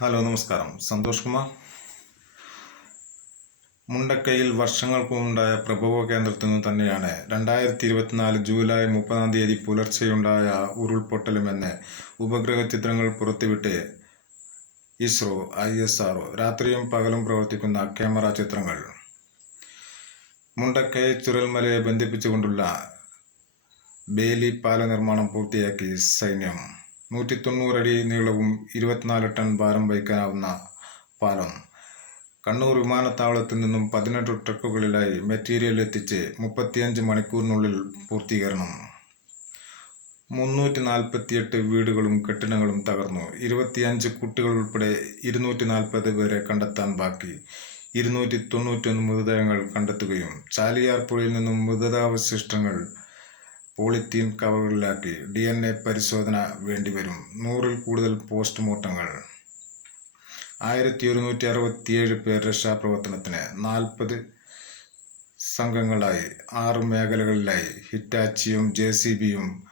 Hello നമസ്കാരം. സന്തോഷ് കുമാർ. മുണ്ടക്കയിൽ വർഷങ്ങൾക്ക് മുമ്പുണ്ടായ പ്രഭവ കേന്ദ്രത്തിൽ നിന്ന് തന്നെയാണ് രണ്ടായിരത്തി ഇരുപത്തിനാല് ജൂലൈ മുപ്പതാം തീയതി പുലർച്ചെയുണ്ടായ ഉരുൾപൊട്ടലുമെന്ന് ഉപഗ്രഹ ചിത്രങ്ങൾ പുറത്തുവിട്ട് ഇസ്രോ ഐ എസ് ആർ രാത്രിയും പകലും പ്രവർത്തിക്കുന്ന ക്യാമറ ചിത്രങ്ങൾ. മുണ്ടക്കൈ ചുരൽമലയെ ബന്ധിപ്പിച്ചുകൊണ്ടുള്ള ബേലി പാല നിർമ്മാണം പൂർത്തിയാക്കി സൈന്യം. നൂറ്റി തൊണ്ണൂറടി നീളവും ഇരുപത്തിനാല് ടൺ ഭാരം വഹിക്കാനാവുന്ന പാലം. കണ്ണൂർ വിമാനത്താവളത്തിൽ നിന്നും പതിനെട്ട് ട്രക്കുകളിലായി മെറ്റീരിയൽ എത്തിച്ച് മുപ്പത്തിയഞ്ച് മണിക്കൂറിനുള്ളിൽ പൂർത്തീകരണം. മുന്നൂറ്റി നാൽപ്പത്തിയെട്ട് വീടുകളും കെട്ടിടങ്ങളും തകർന്നു. ഇരുപത്തിയഞ്ച് കുട്ടികൾ ഉൾപ്പെടെ ഇരുന്നൂറ്റി നാൽപ്പത് പേരെ കണ്ടെത്താൻ ബാക്കി. ഇരുന്നൂറ്റി തൊണ്ണൂറ്റൊന്ന് മൃതദേഹങ്ങൾ കണ്ടെത്തുകയും ചാലിയാർ പുഴയിൽ നിന്നും മൃതദേഹാവശിഷ്ടങ്ങൾ പോളിത്തീൻ കവറുകളിലാക്കി ഡി എൻ എ പരിശോധന വേണ്ടിവരും. നൂറിൽ കൂടുതൽ പോസ്റ്റ്മോർട്ടങ്ങൾ. ആയിരത്തി ഒരുന്നൂറ്റി അറുപത്തിയേഴ് പേർ രക്ഷാപ്രവർത്തനത്തിന് നാൽപ്പത് സംഘങ്ങളായി ആറ് മേഖലകളിലായി. ഹിറ്റാച്ചിയും ജെ സി ബിയും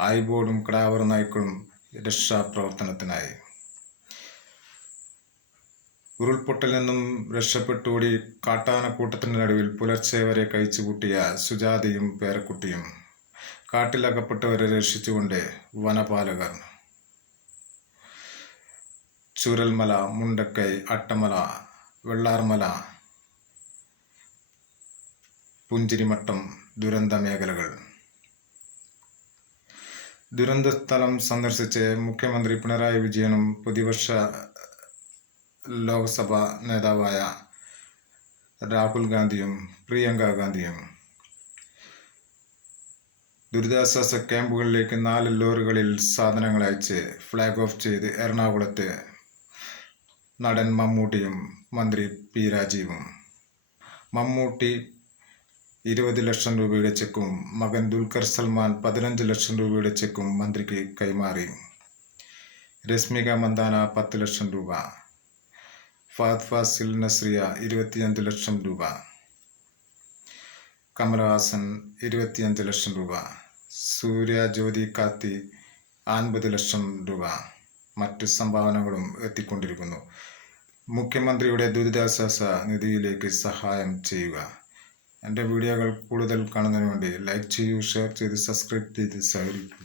ഐബോർഡും കടാവർ നായ്ക്കളും രക്ഷാപ്രവർത്തനത്തിനായി. ഉരുൾപൊട്ടലിൽ നിന്നും രക്ഷപ്പെട്ടോടി കാട്ടാനക്കൂട്ടത്തിന്റെ നടുവിൽ പുലർച്ചെ വരെ കഴിച്ചുകൂട്ടിയ സുജാതയും പേരക്കുട്ടിയും. കാട്ടിലകപ്പെട്ടവരെ രക്ഷിച്ചുകൊണ്ട് വനപാലകർ. ചുരൽമല മുണ്ടക്കൈ അട്ടമല വെള്ളാർമല പുഞ്ചിരിമട്ടം ദുരന്ത മേഖലകൾ ദുരന്ത സ്ഥലം സന്ദർശിച്ച് മുഖ്യമന്ത്രി പിണറായി വിജയനും പ്രതിപക്ഷ ലോക്സഭാ നേതാവായ രാഹുൽ ഗാന്ധിയും പ്രിയങ്ക ഗാന്ധിയും ദുരിതാശ്വാസ ക്യാമ്പുകളിലേക്ക് നാല് ലോറികളിൽ സാധനങ്ങൾ അയച്ച് ഫ്ലാഗ് ഓഫ് ചെയ്ത് എറണാകുളത്ത് നടൻ മമ്മൂട്ടിയും മന്ത്രി പി രാജീവും. മമ്മൂട്ടി ഇരുപത് ലക്ഷം രൂപയുടെ ചെക്കും മകൻ ദുൽഖർ സൽമാൻ പതിനഞ്ച് ലക്ഷം രൂപയുടെ ചെക്കും മന്ത്രിക്ക് കൈമാറി. രശ്മിക മന്ദാന പത്ത് ലക്ഷം രൂപ. ഫാദ് ഫാസിൽ നസ്രിയ ഇരുപത്തിയഞ്ച് ലക്ഷം രൂപ. കമലഹാസൻ ഇരുപത്തിയഞ്ച് ലക്ഷം രൂപ. സൂര്യ ജ്യോതി കാത്തി അൻപത് ലക്ഷം രൂപ മറ്റു സംഭാവനകളും എത്തിക്കൊണ്ടിരിക്കുന്നു. മുഖ്യമന്ത്രിയുടെ ദുരിതാശ്വാസ നിധിയിലേക്ക് സഹായം ചെയ്യുക. എന്റെ വീഡിയോകൾ കൂടുതൽ കാണുന്നതിന് വേണ്ടി ലൈക്ക് ചെയ്യൂ ഷെയർ ചെയ്ത് സബ്സ്ക്രൈബ് ചെയ്ത് സഹകരിക്കൂ.